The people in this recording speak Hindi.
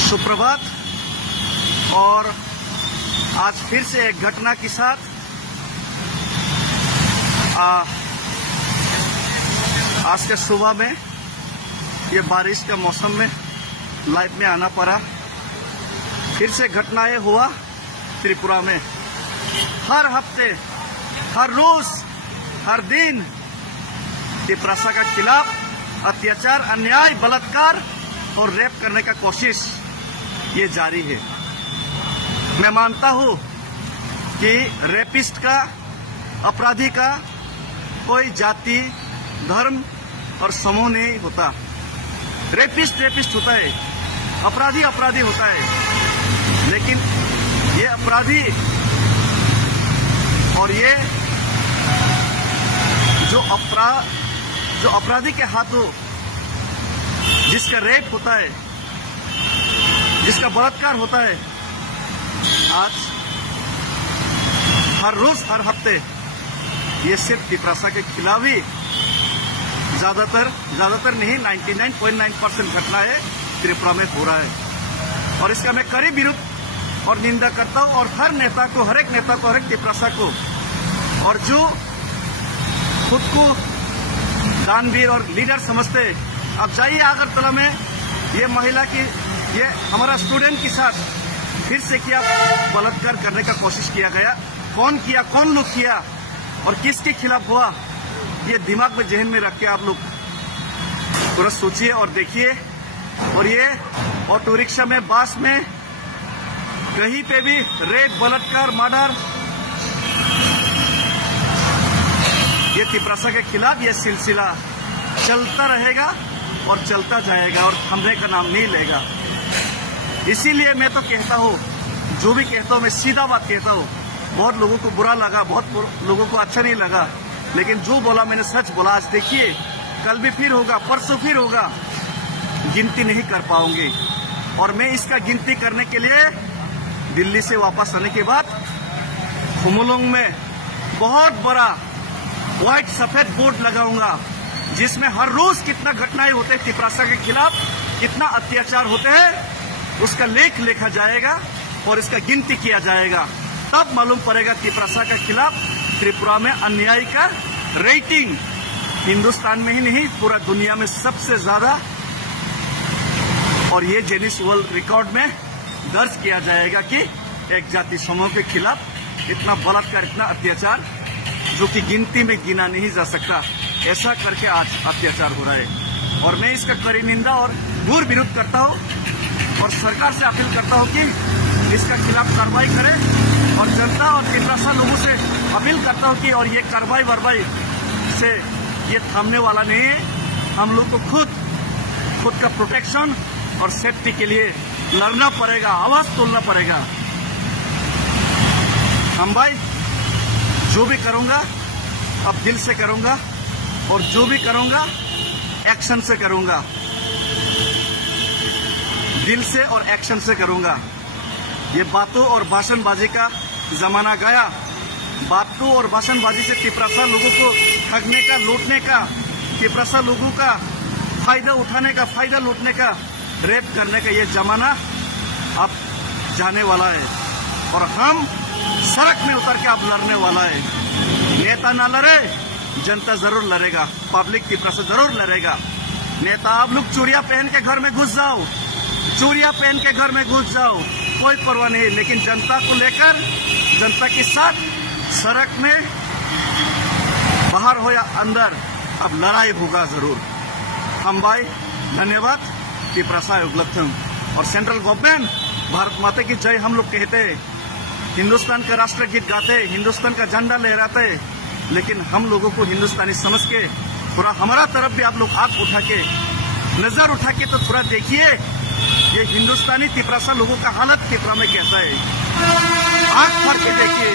सुप्रभात। और आज फिर से एक घटना के साथ आज के सुबह में ये बारिश का मौसम में लाइव में आना पड़ा। फिर से घटनाएं हुआ त्रिपुरा में। हर हफ्ते, हर रोज, हर दिन तिपरासा के खिलाफ अत्याचार, अन्याय, बलात्कार और रेप करने का कोशिश ये जारी है। मैं मानता हूं कि रेपिस्ट का, अपराधी का कोई जाति, धर्म और समूह नहीं होता। रेपिस्ट होता है, अपराधी होता है। लेकिन ये अपराधी और ये जो अपराधी के हाथों जिसका रेप होता है, जिसका बलात्कार होता है, आज हर रोज, हर हफ्ते ये सिर्फ तिपरासा के खिलाफ ही ज्यादातर नहीं, 99.9% घटनाएं त्रिपुरा में हो रहा है। और इसका मैं कड़ी विरोध और निंदा करता हूं। और हर नेता को, हर एक नेता को, हर एक तिपरासा को, और जो खुद को दानवीर और लीडर समझते, अब जाइए अगरतला में ये महिला की, ये हमारा स्टूडेंट के साथ फिर से क्या बलात्कार करने का कोशिश किया गया। कौन किया, कौन लोग किया और किसके खिलाफ हुआ, ये दिमाग में, जहन में रख के आप लोग थोड़ा सोचिए और देखिए। और ये ऑटो रिक्शा में, बस में, कहीं पे भी रेप, बलात्कार, मर्डर, ये तिपरासा के खिलाफ ये सिलसिला चलता रहेगा और चलता जाएगा और थमने का नाम नहीं लेगा। इसीलिए मैं तो कहता हूँ, जो भी कहता हूँ मैं सीधा बात कहता हूँ। बहुत लोगों को बुरा लगा, बहुत लोगों को अच्छा नहीं लगा, लेकिन जो बोला मैंने सच बोला। आज देखिए, कल भी फिर होगा, परसों फिर होगा, गिनती नहीं कर पाऊंगी। और मैं इसका गिनती करने के लिए दिल्ली से वापस आने के बाद खुमुलुंग में बहुत बड़ा व्हाइट सफेद बोर्ड लगाऊंगा, जिसमें हर रोज कितना घटनाएं होते हैं तिपरासा के खिलाफ, कितना अत्याचार होते हैं, उसका लेख लिखा जाएगा और इसका गिनती किया जाएगा। तब मालूम पड़ेगा तिपरासा के खिलाफ त्रिपुरा में अन्याय का रेटिंग हिंदुस्तान में ही नहीं, पूरा दुनिया में सबसे ज्यादा। और ये गिनीज वर्ल्ड रिकॉर्ड में दर्ज किया जाएगा कि एक जाति समूह के खिलाफ इतना बलात्कार, इतना अत्याचार, जो कि गिनती में गिना नहीं जा सकता, ऐसा करके आज अत्याचार हो रहा है। और मैं इसका कड़ी निंदा और घोर विरोध करता हूँ और सरकार से अपील करता हूँ कि इसका खिलाफ कार्रवाई करे। और जनता और तिपरासा लोगों से अपील करता हूँ कि और ये कार्रवाई वारवाई से ये थामने वाला नहीं है। हम लोग को खुद का प्रोटेक्शन और सेफ्टी के लिए लड़ना पड़ेगा, आवाज तोड़ना पड़ेगा। हम भाई जो भी करूंगा अब दिल से करूंगा, और जो भी करूंगा एक्शन से करूंगा, दिल से और एक्शन से करूंगा। ये बातों और भाषणबाजी का जमाना गया। बातों और भाषणबाजी से तिपरासा लोगों को ठगने का, लूटने का, तिपरासा लोगों का फायदा उठाने का, फायदा लूटने का, रेप करने का ये जमाना अब जाने वाला है। और हम सड़क में उतर के अब लड़ने वाला है। नेता ना लड़े, जनता जरूर लड़ेगा, पब्लिक तिपरासा जरूर लड़ेगा। नेता आप लोग चूड़िया पहन के घर में घुस जाओ, चूड़िया पहन के घर में घुस जाओ, कोई परवाह नहीं। लेकिन जनता को लेकर, जनता के साथ सड़क में, बाहर हो या अंदर, अब लड़ाई होगा जरूर। हम भाई धन्यवाद, तिपरासा युगलक्षण। और सेंट्रल गवर्नमेंट, भारत माता की जय हम लोग कहते हैं, हिंदुस्तान का राष्ट्रगीत गाते, हिंदुस्तान का झंडा लहराते, लेकिन हम लोगों को हिंदुस्तानी समझ के थोड़ा हमारा तरफ भी आप लोग आंख उठा के, नजर उठा के तो थोड़ा देखिए ये हिंदुस्तानी तिपरासा लोगों का हालत त्रिपुरा में कैसा है। आंख भर के देखिए।